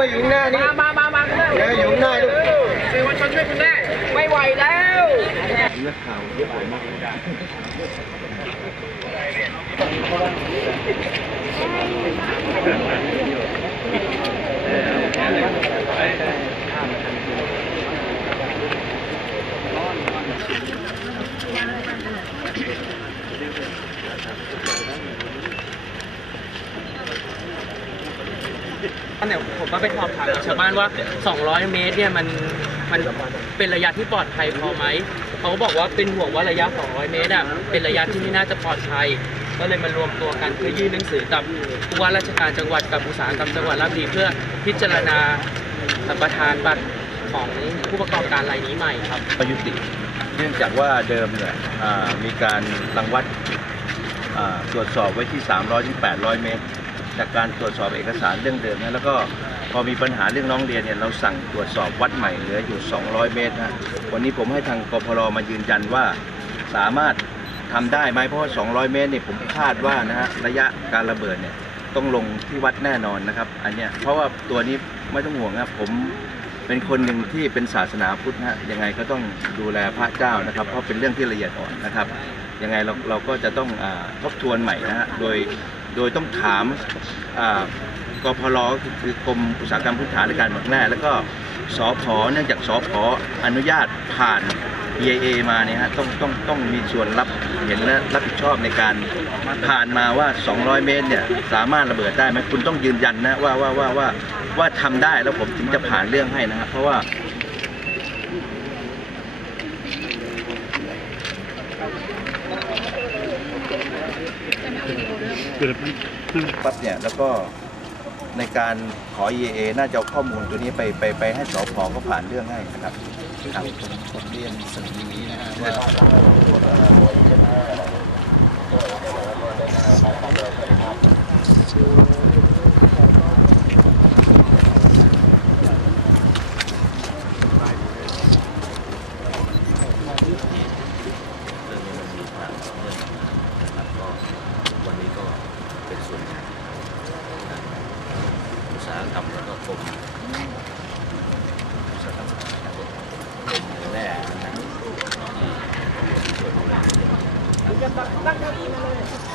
มาอยู่หน้านี่มามามามาเดี๋ยอยู่หน้าลูกสื่อมวลชนช่วยคุณแม่ไม่ไหวแล้วนักข่าวเยอะไปมากเนี่ย ผมก็ไปสอบถามชาวบ้านว่า 200 เมตรเนี่ยมันมันเป็นระยะที่ปลอดภัยพอไหมเขาก็บอกว่าเป็นห่วงว่าระยะ 200 เมตรอะเป็นระยะที่ไม่น่าจะปลอดภัย ก็เลยมารวมตัวกันเพื่อยื่นหนังสือกับผู้ว่าราชการจังหวัดกับอุตสาหกรรมจังหวัดราชบุรีเพื่อพิจารณาสัมปทานบัตรของผู้ประกอบการรายนี้ใหม่ครับก็ยุติเนื่องจากว่าเดิมเนี่ยมีการรังวัดตรวจสอบไว้ที่ 300ถึง800 เมตร จากการตรวจสอบเอกสารเรื่องเดิมนะแล้วก็พอมีปัญหาเรื่องน้องเรียนเนี่ยเราสั่งตรวจสอบวัดใหม่เหลืออยู่ 200 เมตรนะวันนี้ผมให้ทางกพรมายืนยันว่าสามารถทำได้ไหมเพราะว่า 200 เมตรเนี่ยผมคาดว่านะฮะระยะการระเบิดเนี่ยต้องลงที่วัดแน่นอนนะครับ อันเนี้ยเพราะว่าตัวนี้ไม่ต้องห่วงนะผมเป็นคนหนึ่งที่เป็นศาสนาพุทธนะฮะยังไงก็ต้องดูแลพระเจ้านะครับ เพราะเป็นเรื่องที่ละเอียดอ่อนนะครับ ยังไงเราเราก็จะต้องอทบทวนใหม่นะฮะโดย โดยต้องถามกพลคือคือกรมอุตสาหกรรมพื้นฐานและการเมืองแร่แล้วก็สพเนื่องจากสพอนุญาตผ่าน EIA มาเนี่ยฮะต้องต้องต้องมีส่วนรับเห็นและรับผิดชอบในการผ่านมาว่า 200 เมตรเนี่ยสามารถระเบิดได้ไหมคุณต้องยืนยันนะว่าว่าว่าว่าว่าทำได้แล้วผมถึงจะผ่านเรื่องให้นะครับเพราะว่า กิดขึ้นปั๊บเนี่ยแล้วก็ในการขอ EA น่าจะเอาข้อมูลตัวนี้ไปไปไปให้สพก็ผ่านเรื่องให้นะครับครับผมเรียนสิ่งนี้นะฮะว่าเรื่องนี้มันมีทางเรื่องนะครับก็วันนี้ก็เป็นส่วนหนึ่งของอุตสาหกรรมแล้วก็กรมอุตสาหกรรมกรมแร่นะครับที่ช่วย